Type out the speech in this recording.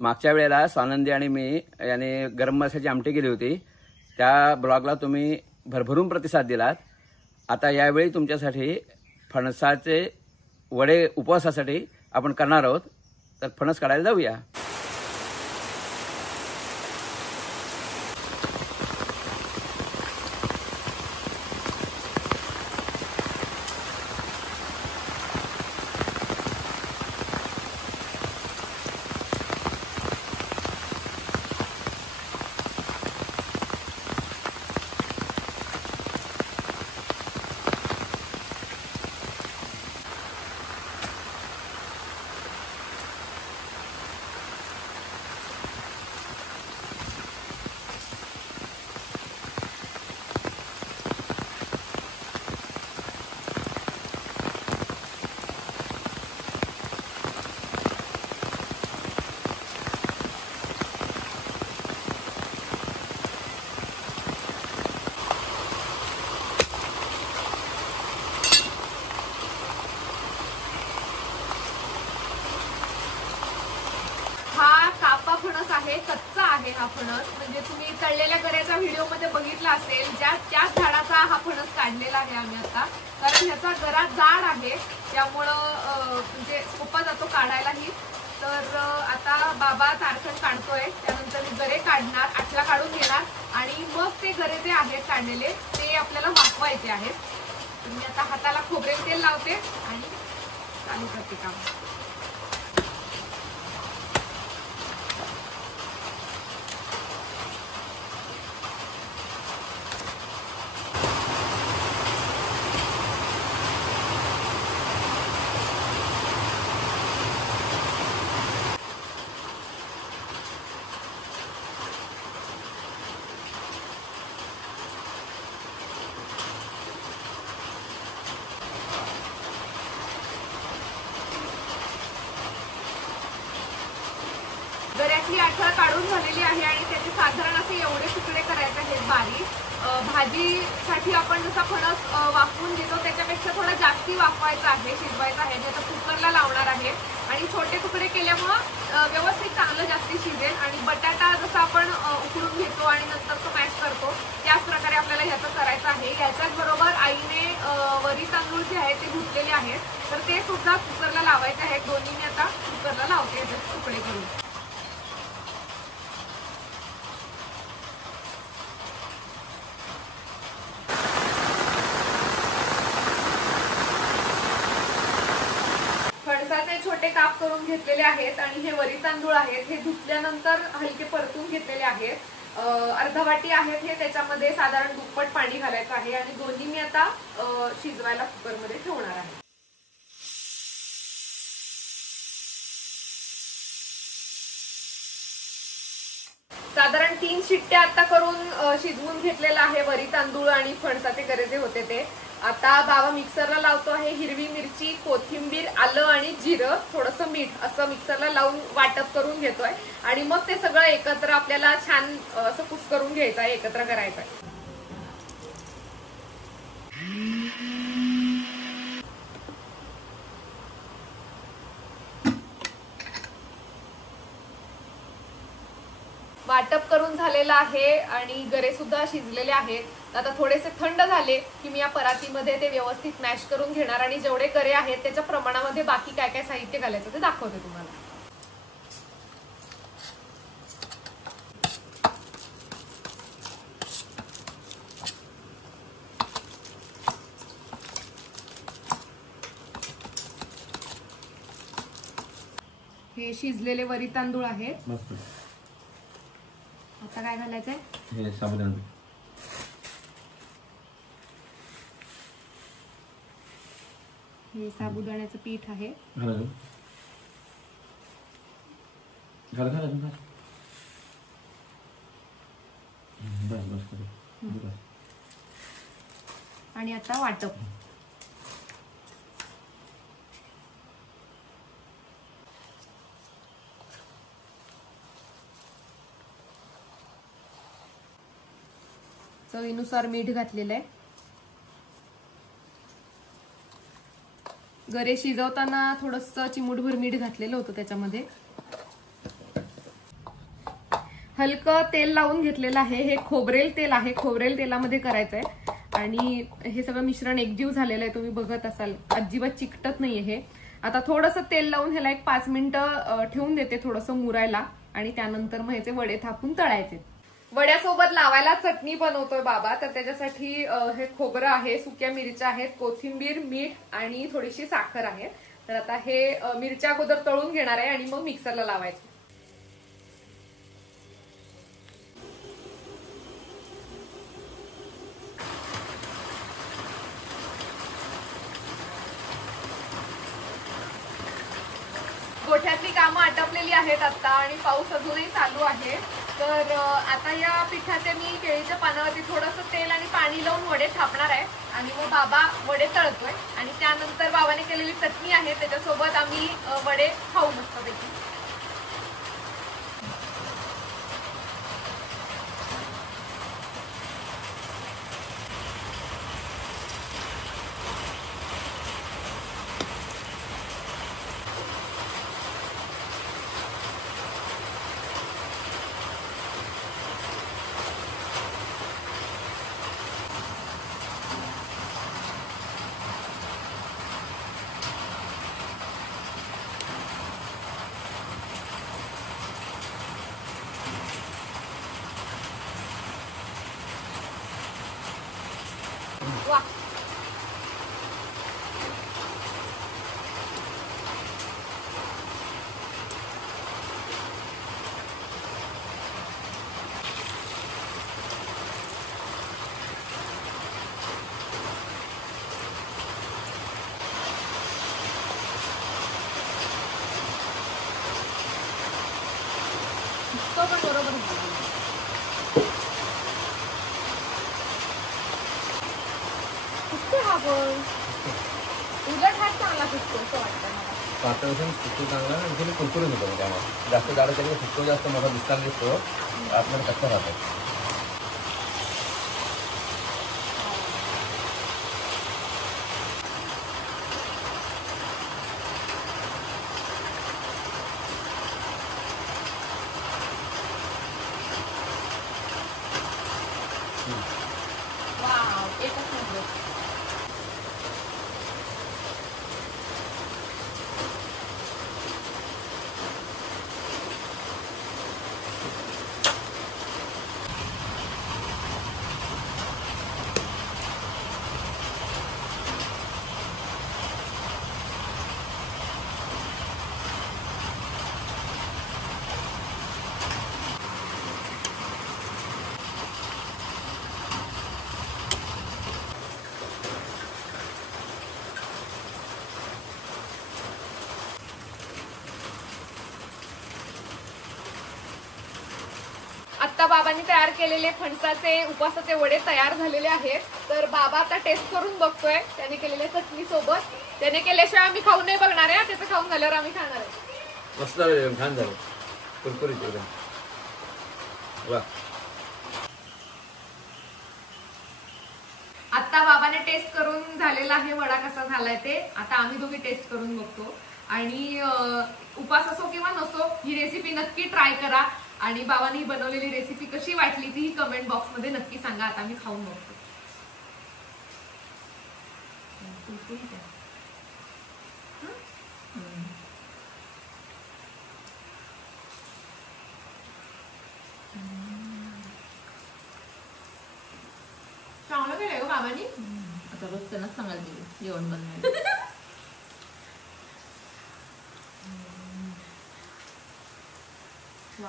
मागच्या वेळेला स्वानंदी आणि मी याने गरम मसाल्याची आमटी केली होती, त्या ब्लॉगला तुम्ही भरभरून प्रतिसाद दिलात। आता यावेळी तुमच्यासाठी फणसाचे वडे उपवासासाठी आपण करणार आहोत, तर फणस काढायला जाऊया। फणस आहे, कच्चा आहे हा फणस। म्हणजे तुम्ही तळलेल्या गऱ्याचा व्हिडिओ मध्ये बघितला असेल, त्याच झाडाचा हा फणस काढलेला आहे आम्ही आता। कारण ह्याचा गरा जाड आहे, त्यामुळं म्हणजे सोपा जातो काढायलाही। तर आता बाबा चारखंड काढतोय, त्यानंतर गरे काढणार, आटला काढून घेणार आणि मग ते गरे जे आहेत काढलेले ते आपल्याला वाफवायचे आहेत। तर मी आता हाताला खोबरेल तेल लावते आणि चालू करते काम। गऱ्याची आठवण काढून झालेली आहे आणि त्याचे साधारण असे एवढे तुकडे करायचे आहेत बारीक। भाजीसाठी आपण जसा फणस वाफवून घेतो त्याच्यापेक्षा थोडा जास्ती वाफवायचा आहे, शिजवायचा आहे, जे आता कुकरला लावणार आहे। आणि छोटे तुकडे केल्यामुळे व्यवस्थित चांगलं जास्ती शिजेल। आणि बटाटा जसा आपण उकडून घेतो आणि नंतर तो मॅश करतो त्याच प्रकारे आपल्याला ह्याचं करायचं आहे। याच्याच बरोबर आईने वरी तांदूळ जे आहे ते धुतलेले आहेत, तर ते सुद्धा कुकरला लावायचे आहेत। दोन्ही मी आता कुकरला लावते याचे तुकडे करून। फणसाचे छोटे काप करून घेतलेले आहेत आणि हे वरी तांदूळ आहेत, हे धुतल्यानंतर हलके परतून घेतलेले आहेत। अर्धा वाटी आहेत हे, त्याच्यामध्ये साधारण दुप्पट पाणी घालायचं आहे आणि दोन्ही मी आता शिजवायला कुकरमध्ये ठेवणार आहे। साधारण 3 शिट्ट्या आता करून शिजवून घेतलेला आहे वरी तांदूळ आणि फणसाचे गरे जे होते ते। आता बाबा मिक्सरला लावतो आहे। हिरवी मिरची, कोथिंबीर, आलं आणि जिरं, थोडंसं मीठ असं मिक्सरला लावून वाटप करून घेतोय आणि मग ते सगळं एकत्र आपल्याला छान असं कुस्करून घ्यायचं आहे, एकत्र करायचं आहे। वाटप करून झालेला आहे आणि गरे सुद्धा शिजलेले आहेत। आता थोडेसे थंड झाले की मी या परातीमध्ये ते व्यवस्थित मॅश करून घेणार आणि जेवढे गरे आहेत त्याच्या प्रमाणामध्ये बाकी काय काय साहित्य घालायचं ते दाखवते तुम्हाला। हे शिजलेले वरी तांदूळ आहेत। आता काय घालायचंय? हे साबुदाणा, हे साबुदाण्याचं पीठ आहे। आणि आता वाटप। चवीनुसार मीठ घातलेलं आहे। गरे शिजवताना थोडंसं चिमूटभर मीठ घातलेलं होतं त्याच्यामध्ये। हलकं तेल लावून घेतलेलं आहे. हे खोबरेल तेल आहे, खोबरेल तेलामध्ये करायचंय. आणि हे सगळं मिश्रण एकजीव झालेलं आहे, तुम्ही बघत असाल अजिबात चिकटत नाहीये हे. आता थोडंसं तेल लावून ह्याला एक 5 मिनिटं ठेवून देते थोडंसं मुरायला, आणि त्यानंतर मग ह्याचे वडे थापून तळायचे. वड्यासोबत लावायला चटणी बनवतोय बाबा, तर त्याच्यासाठी हे खोबरं आहे, सुक्या मिरच्या आहेत, कोथिंबीर, मीठ आणि थोडीशी साखर आहे. तर आता हे मिरच्या अगोदर तळून घेणार आहे आणि मग मिक्सरला लावायचं. गोठ्यातली कामं आटपलेली आहेत आता, आणि पाऊस अजूनही चालू आहे. तर आता या पिठाचे मी केळीच्या पानावरती थोडंसं तेल आणि पाणी लावून वडे थापणार आहे, आणि मग बाबा वडे तळतोय, आणि त्यानंतर बाबाने केलेली चटणी आहे त्याच्यासोबत आम्ही वडे खाऊ मस्तपैकी. वा, तो पण बरोबर झाला. कुठे हा पण उलट हात चांगला फुटतो असं वाटतं मला. पातळ असून फुटतो चांगला आणि कुरकुरीत होतो. मग त्यामुळे जास्त जाडं त्यामुळे फुटतो जास्त मोठा दिसताना दिसतो, आतमध्ये कच्चा राहतो. वाव, एकच नंबर. आता बाबांनी तयार केलेले फणसाचे उपवासाचे वडे तयार झालेले आहेत. तर बाबा आता टेस्ट करून बघतोय त्याने केलेल्या चटणी सोबत. त्याने केल्याशिवाय आम्ही खाऊन नाही बघणार आहे, त्याचं खाऊन झाल्यावर आम्ही खाणार आहे. मस्त छान झालं, कुरकुरीत एकदम. वा, आता बाबाने टेस्ट करून झालेला आहे वडा कसा झालाय ते. आता आम्ही दोघी टेस्ट करून बघतो, आणि उपवास असो किंवा नसो ही रेसिपी नक्की ट्राय करा, आणि बाबांनी बनवलेली रेसिपी कशी वाटली ती कमेंट बॉक्स मध्ये नक्की सांगा. आता मी खाऊन बघतो. चांगलं केलंय हो बाबांनी. आता रोज त्यांनाच सांगायला दिली जेवण बनवायला. वा.